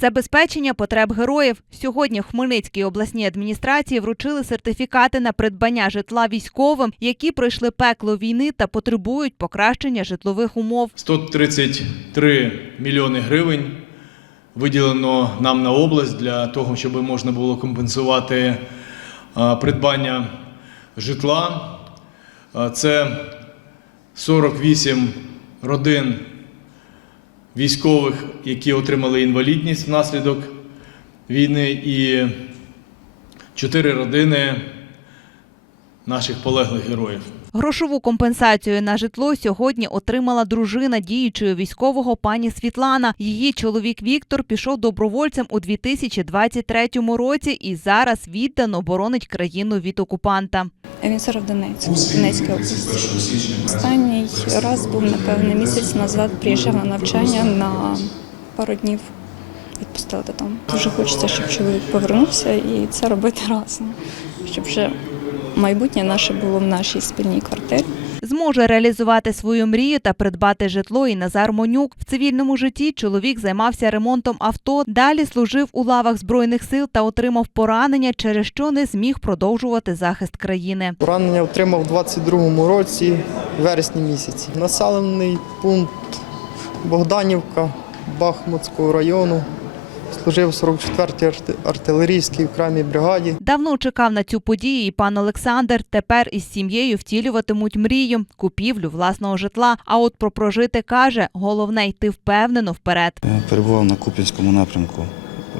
Забезпечення потреб героїв. Сьогодні в Хмельницькій обласній адміністрації вручили сертифікати на придбання житла військовим, які пройшли пекло війни та потребують покращення житлових умов. 133 мільйони гривень виділено нам на область для того, щоб можна було компенсувати придбання житла. Це 48 родин військових, які отримали інвалідність внаслідок війни, і чотири родини наших полеглих героїв. Грошову компенсацію на житло сьогодні отримала дружина діючого військового пані Світлана. Її чоловік Віктор пішов добровольцем у 2023 році і зараз віддано боронить країну від окупанта. Він Донецьку, в Донецькій області. Останній раз був, напевно, місяць назад приїжджав на навчання на пару днів. Відпустили додому. Дуже хочеться, щоб чоловік повернувся і це робити разом, щоб вже майбутнє наше було в нашій спільній квартирі. Зможе реалізувати свою мрію та придбати житло і Назар Монюк. В цивільному житті чоловік займався ремонтом авто. Далі служив у лавах збройних сил та отримав поранення, через що не зміг продовжувати захист країни. Поранення отримав у 22-му році, в вересні місяці. Населений пункт Богданівка Бахмутського району. Служив в 44-й арти- артилерійській окремій бригаді. Давно чекав на цю подію і пан Олександр. Тепер із сім'єю втілюватимуть мрію купівлю власного житла. А от про прожити каже, головне йти впевнено вперед. Перебував на Куп'янському напрямку. Е,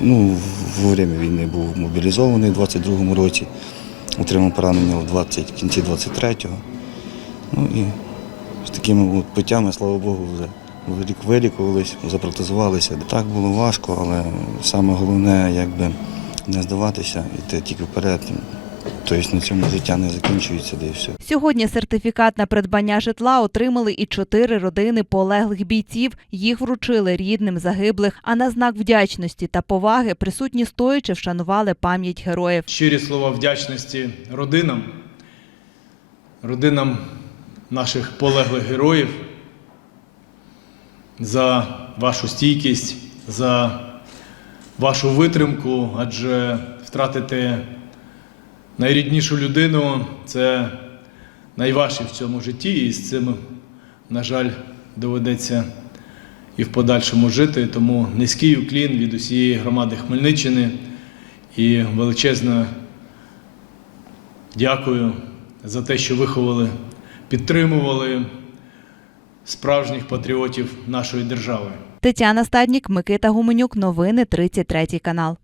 Ну, во время війни був мобілізований у 22-му році, отримав поранення в 20, кінці 23-го. Ну і з такими от путями, слава Богу, вже вилік- вилікувались, запротезувалися. Так було важко, але саме головне, якби не здаватися, йти тільки вперед. Тобто на цьому життя не закінчується, де і все. Сьогодні сертифікат на придбання житла отримали і чотири родини полеглих бійців. Їх вручили рідним загиблих. А на знак вдячності та поваги присутні стоячи вшанували пам'ять героїв. Щирі слова вдячності родинам, родинам наших полеглих героїв за вашу стійкість, за вашу витримку, адже втратити найріднішу людину це найважче в цьому житті, і з цим, на жаль, доведеться і в подальшому жити. Тому низький уклін від усієї громади Хмельниччини і величезне дякую за те, що виховали, підтримували справжніх патріотів нашої держави. Тетяна Стаднік, Микита Гуменюк. Новини 33 канал.